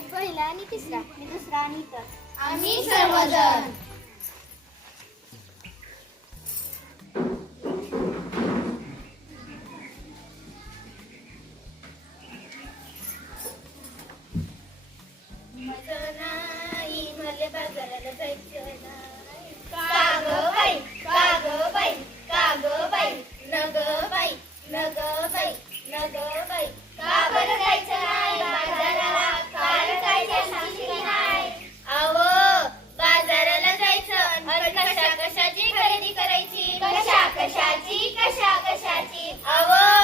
मी पहिला आणि तिसरा. मी दुसरा आणि इतर आम्ही सर्वजण. मला बाजाराला जायचं ना. कशा कशाची खरेदी करायची? कशा कशाची? कशा कशाची? अव!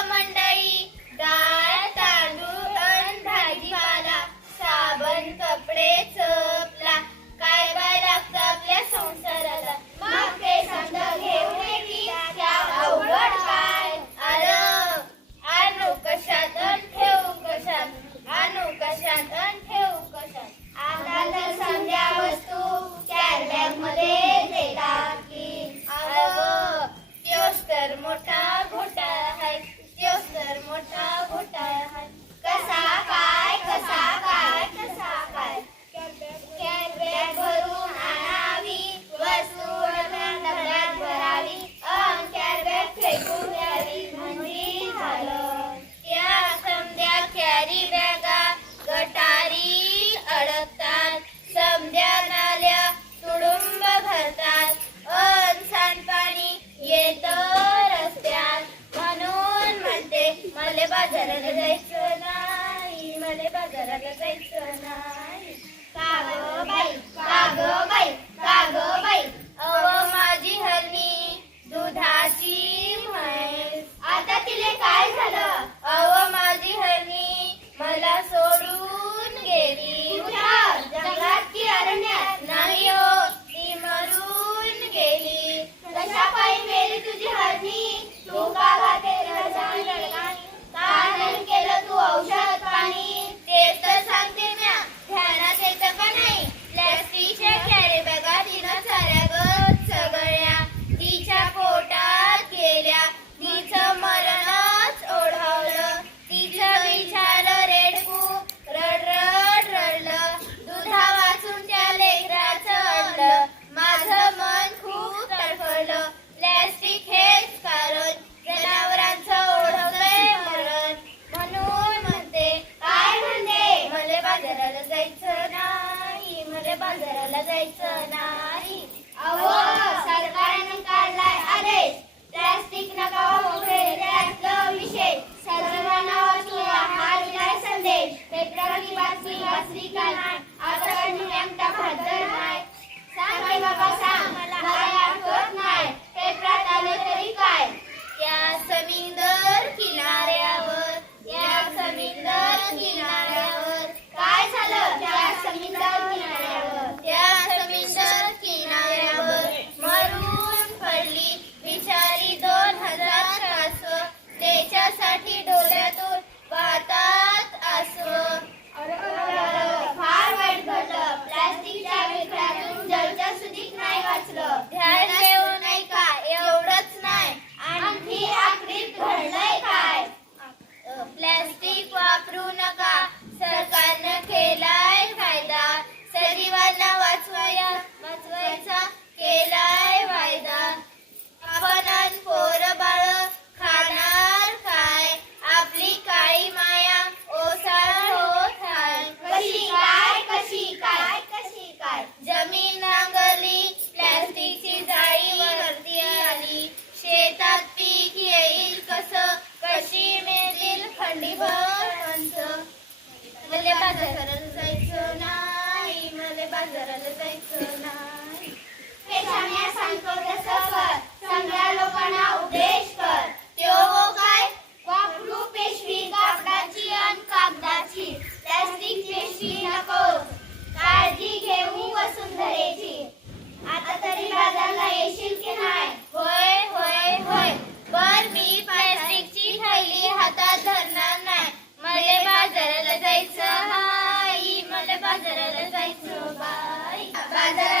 What? सरग जायचं नाही का बाई बाजाराला जायचं नाही मला बाजाराला जायचं नाही. हे सांगतो तसं सांगा लोकांना उभे だ